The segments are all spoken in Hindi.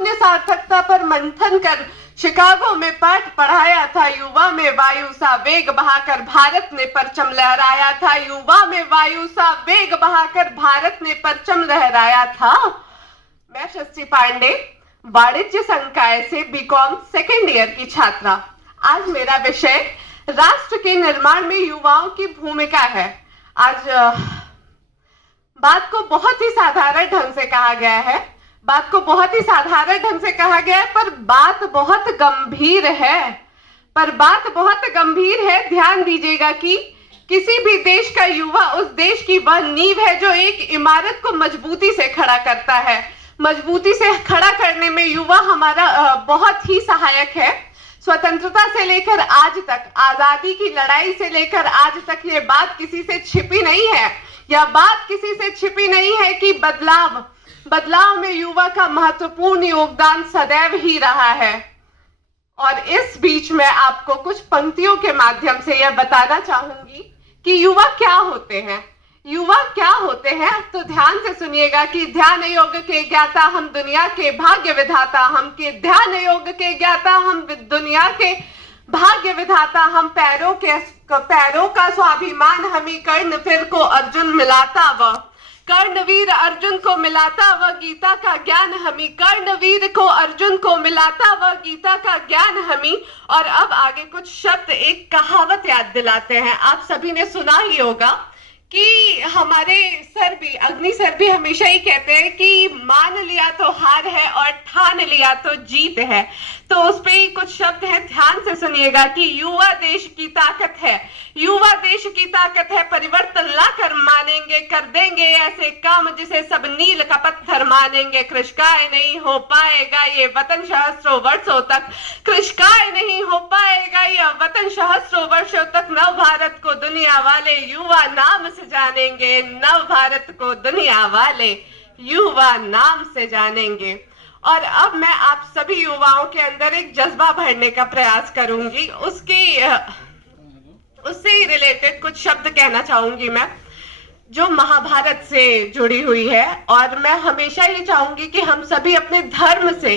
शून्य सार्थकता पर मंथन कर शिकागो में पाठ पढ़ाया था। युवा में वायु सा वेग बहाकर भारत ने परचम लहराया था। युवा में वायु सा वेग बहाकर भारत ने परचम लहराया था। मैं षष्ठी पांडे, वाणिज्य संकाय से बीकॉम सेकेंड ईयर की छात्रा। आज मेरा विषय राष्ट्र के निर्माण में युवाओं की भूमिका है। आज बात को बहुत ही साधारण ढंग से कहा गया है, पर बात बहुत गंभीर है। ध्यान दीजिएगा कि किसी भी देश का युवा उस देश की वह नींव है जो एक इमारत को मजबूती से खड़ा करता है। मजबूती से खड़ा करने में युवा हमारा बहुत ही सहायक है। स्वतंत्रता से लेकर आज तक, आजादी की लड़ाई से लेकर आज तक ये बात किसी से छिपी नहीं है। यह बात किसी से छिपी नहीं है कि बदलाव में युवा का महत्वपूर्ण योगदान सदैव ही रहा है। और इस बीच में आपको कुछ पंक्तियों के माध्यम से यह बताना चाहूंगी कि युवा क्या होते हैं। तो ध्यान से सुनिएगा कि ध्यान योग के ज्ञाता हम दुनिया के भाग्य विधाता, ध्यान योग के ज्ञाता हम दुनिया के भाग्य विधाता, हम पैरों का स्वाभिमान, हमी कर्णवीर को अर्जुन मिलाता वह, कर्णवीर अर्जुन को मिलाता वह गीता का ज्ञान हमी, कर्णवीर को अर्जुन को मिलाता वह गीता का ज्ञान हमी। और अब आगे कुछ शब्द, एक कहावत याद दिलाते हैं। आप सभी ने सुना ही होगा कि हमारे अग्नि सर भी हमेशा ही कहते हैं कि मान लिया तो हार है और ठान लिया तो जीत है। तो उस पे ही कुछ शब्द हैं, ध्यान से सुनिएगा कि युवा देश की ताकत है, परिवर्तन लाकर मानेंगे, कर देंगे ऐसे काम जिसे सब नील का पत्थर मानेंगे। कृषकाय नहीं हो पाएगा ये वतन सहस्त्रों वर्षों तक, नव भारत को दुनिया वाले युवा नाम से जानेंगे, नव भारत को दुनिया वाले युवा नाम से जानेंगे। और अब मैं आप सभी युवाओं के अंदर एक जज्बा भरने का प्रयास करूंगी। उससे ही रिलेटेड कुछ शब्द कहना चाहूंगी मैं, जो महाभारत से जुड़ी हुई है। और मैं हमेशा ये चाहूंगी कि हम सभी अपने धर्म से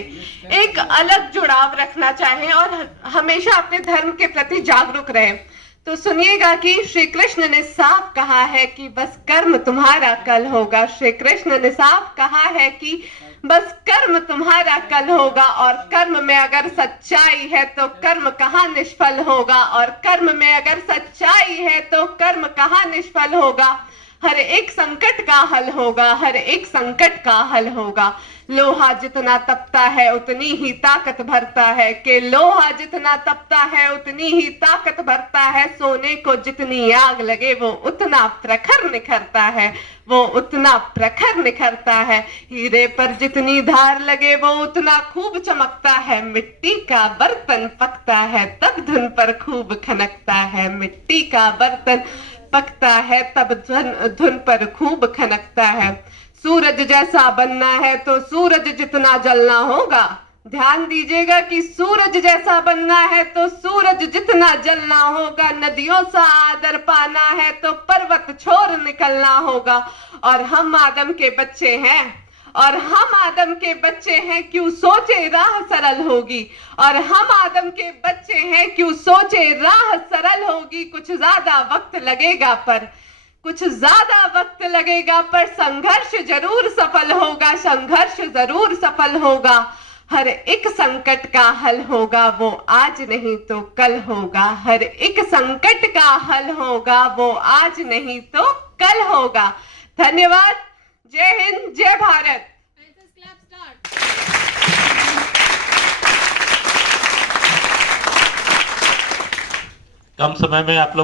एक अलग जुड़ाव रखना चाहें और हमेशा अपने धर्म के प्रति जागरूक रहें। तो सुनिएगा कि श्री कृष्ण ने साफ कहा है कि बस कर्म तुम्हारा कल होगा। श्री कृष्ण ने साफ कहा है कि बस कर्म तुम्हारा कल होगा। और कर्म में अगर सच्चाई है तो कर्म कहाँ निष्फल होगा, और कर्म में अगर सच्चाई है तो कर्म कहाँ निष्फल होगा। हर एक संकट का हल होगा। लोहा जितना तपता है उतनी ही ताकत भरता है, कि लोहा जितना तपता है उतनी ही ताकत भरता है। सोने को जितनी आग लगे वो उतना प्रखर निखरता है, हीरे पर जितनी धार लगे वो उतना खूब चमकता है। मिट्टी का बर्तन पकता है तब धुन पर खूब खनकता है, मिट्टी का बर्तन पकता है तब धुन पर खूब खनकता है। सूरज जैसा बनना है तो सूरज जितना जलना होगा। ध्यान दीजिएगा कि सूरज जैसा बनना है तो सूरज जितना जलना होगा। नदियों सा आदर पाना है तो पर्वत छोड़ निकलना होगा। और हम आदम के बच्चे हैं, क्यों सोचे राह सरल होगी। कुछ ज्यादा वक्त लगेगा पर संघर्ष जरूर सफल होगा। हर एक संकट का हल होगा वो आज नहीं तो कल होगा। धन्यवाद। जय हिंद, जय भारत। कम समय में आप लोग